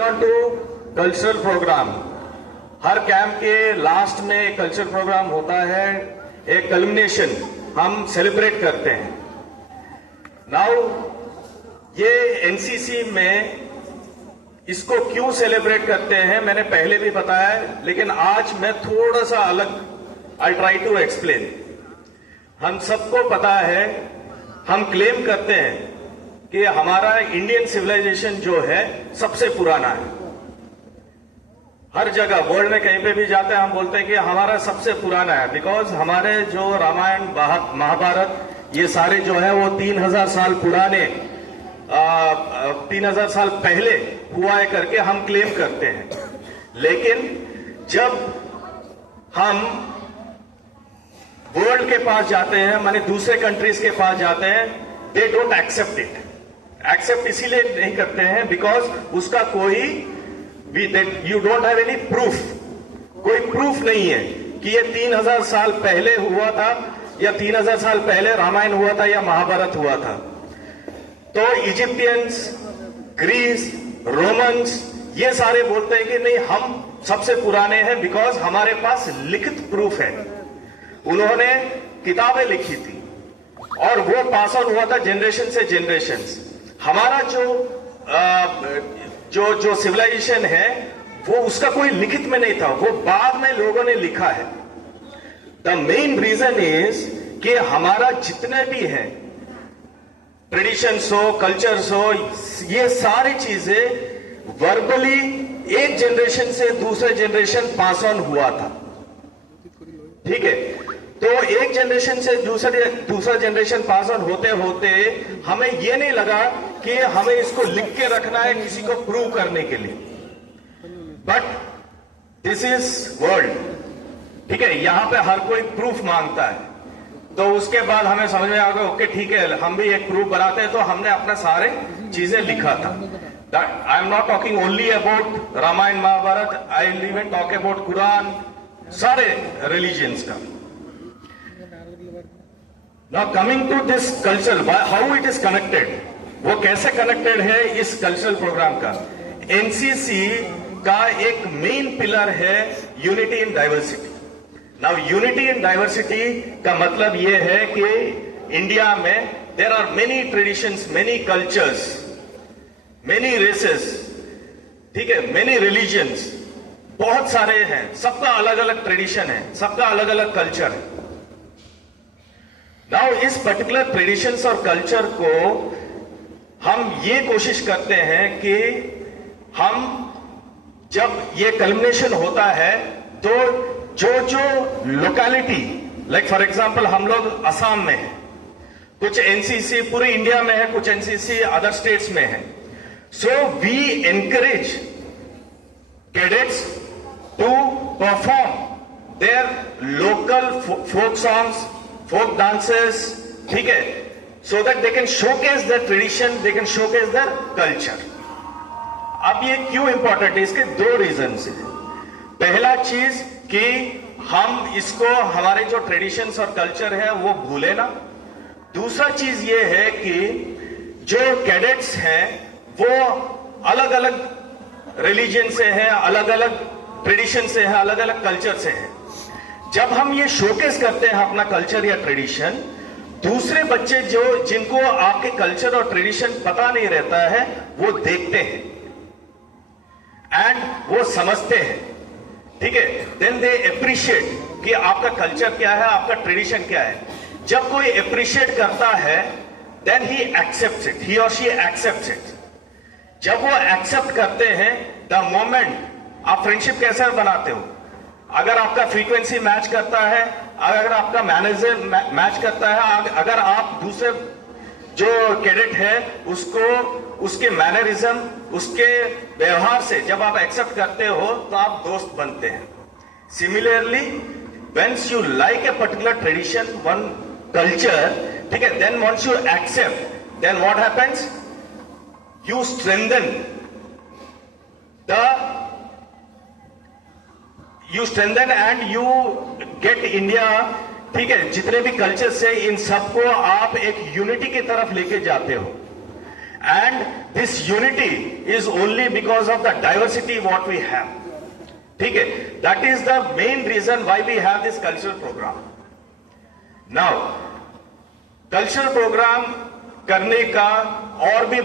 On to cultural program. हर camp के last में एक कल्चरल प्रोग्राम होता है, एक कल्मिनेशन हम सेलिब्रेट करते हैं। नाउ ये एनसीसी में इसको क्यों सेलिब्रेट करते हैं मैंने पहले भी बताया है, लेकिन आज मैं थोड़ा सा अलग आई ट्राई टू एक्सप्लेन। हम सबको पता है, हम क्लेम करते हैं कि हमारा इंडियन सिविलाइजेशन जो है सबसे पुराना है। हर जगह वर्ल्ड में कहीं पे भी जाते हैं हम बोलते हैं कि हमारा सबसे पुराना है, बिकॉज हमारे जो रामायण महाभारत ये सारे जो है वो 3000 साल पुराने 3000 साल पहले हुआ है करके हम क्लेम करते हैं। लेकिन जब हम वर्ल्ड के पास जाते हैं, माने दूसरे कंट्रीज के पास जाते हैं, they don't accept it. Accept इसीलिए नहीं करते हैं बिकॉज उसका कोई you don't have any proof, कोई प्रूफ नहीं है कि ये 3000 साल पहले हुआ था या 3000 साल पहले रामायण हुआ था या महाभारत हुआ था। तो इजिप्टियंस, ग्रीस, रोमन्स ये सारे बोलते हैं कि नहीं हम सबसे पुराने हैं बिकॉज हमारे पास लिखित प्रूफ है। उन्होंने किताबें लिखी थी और वो पास ऑन हुआ था जनरेशन से जनरेशन। हमारा जो सिविलाइजेशन है वो उसका कोई लिखित में नहीं था, वो बाद में लोगों ने लिखा है। द मेन रीजन इज कि हमारा जितने भी है ट्रेडिशंस हो, कल्चर्स हो, ये सारी चीजें वर्बली एक जनरेशन से दूसरे जनरेशन पास ऑन हुआ था। ठीक है, तो एक जनरेशन से दूसरा जनरेशन पास ऑन होते होते हमें यह नहीं लगा कि हमें इसको लिख के रखना है किसी को प्रूव करने के लिए। बट दिस इज वर्ल्ड, ठीक है, यहां पे हर कोई प्रूफ मांगता है। तो उसके बाद हमें समझ में आ गया ओके ठीक है, हम भी एक प्रूफ बनाते हैं, तो हमने अपना सारे चीजें लिखा था। I am not talking only about Ramayan Mahabharat, I will even talk about Quran, सारे रिलीजियंस का। Now coming to this culture, how it is connected, वो कैसे कनेक्टेड है इस कल्चरल प्रोग्राम का। एनसीसी का एक मेन पिलर है unity in diversity. Now unity in diversity का मतलब यह है कि इंडिया में there are many traditions, many cultures, many races, ठीक है, मेनी रिलीजन्स, बहुत सारे हैं, सबका अलग अलग ट्रेडिशन है, सबका अलग अलग कल्चर है। नाउ इस पर्टिकुलर ट्रेडिशंस और कल्चर को हम ये कोशिश करते हैं कि हम जब ये कल्मिनेशन होता है तो जो लोकेलिटी, लाइक फॉर एग्जांपल हम लोग असम में हैं, कुछ एनसीसी पूरे इंडिया में है, कुछ एनसीसी अदर स्टेट्स में है। So we encourage cadets to perform their local folk songs, folk dances, ठीक है, so that they can showcase their tradition, they can showcase their culture. अब ये क्यों इंपॉर्टेंट है, इसके दो रीजन है। पहला चीज कि हम इसको, हमारे जो ट्रेडिशंस और कल्चर है वो भूले ना। दूसरा चीज ये है कि जो कैडेट्स हैं वो अलग अलग रिलीजन से हैं, अलग अलग ट्रेडिशन से हैं, अलग अलग कल्चर से हैं। जब हम ये शोकेस करते हैं अपना कल्चर या ट्रेडिशन, दूसरे बच्चे जिनको आपके कल्चर और ट्रेडिशन पता नहीं रहता है वो देखते हैं एंड वो समझते हैं, ठीक है, देन दे अप्रिशिएट कि आपका कल्चर क्या है, आपका ट्रेडिशन क्या है। जब कोई अप्रिशिएट करता है देन ही एक्सेप्ट्स इट, ही और शी एक्सेप्ट्स इट। जब वो एक्सेप्ट करते हैं, द मोमेंट आप फ्रेंडशिप कैसे बनाते हो, अगर आपका फ्रीक्वेंसी मैच करता है, अगर आपका मैनेजर मैच करता है, अगर आप दूसरे जो कैडेट है उसको उसके मैनरिज्म, उसके व्यवहार से जब आप एक्सेप्ट करते हो तो आप दोस्त बनते हैं। Similarly once you like a particular tradition, one culture, ठीक है, then once you accept, then what happens, you strengthen and you get India, ठीक है, जितने भी कल्चर से इन सबको आप एक यूनिटी की तरफ लेके जाते हो। and this unity is only because of the diversity what we have. ठीक है, that is the main reason why we have this cultural program. Now, cultural program करने का और भी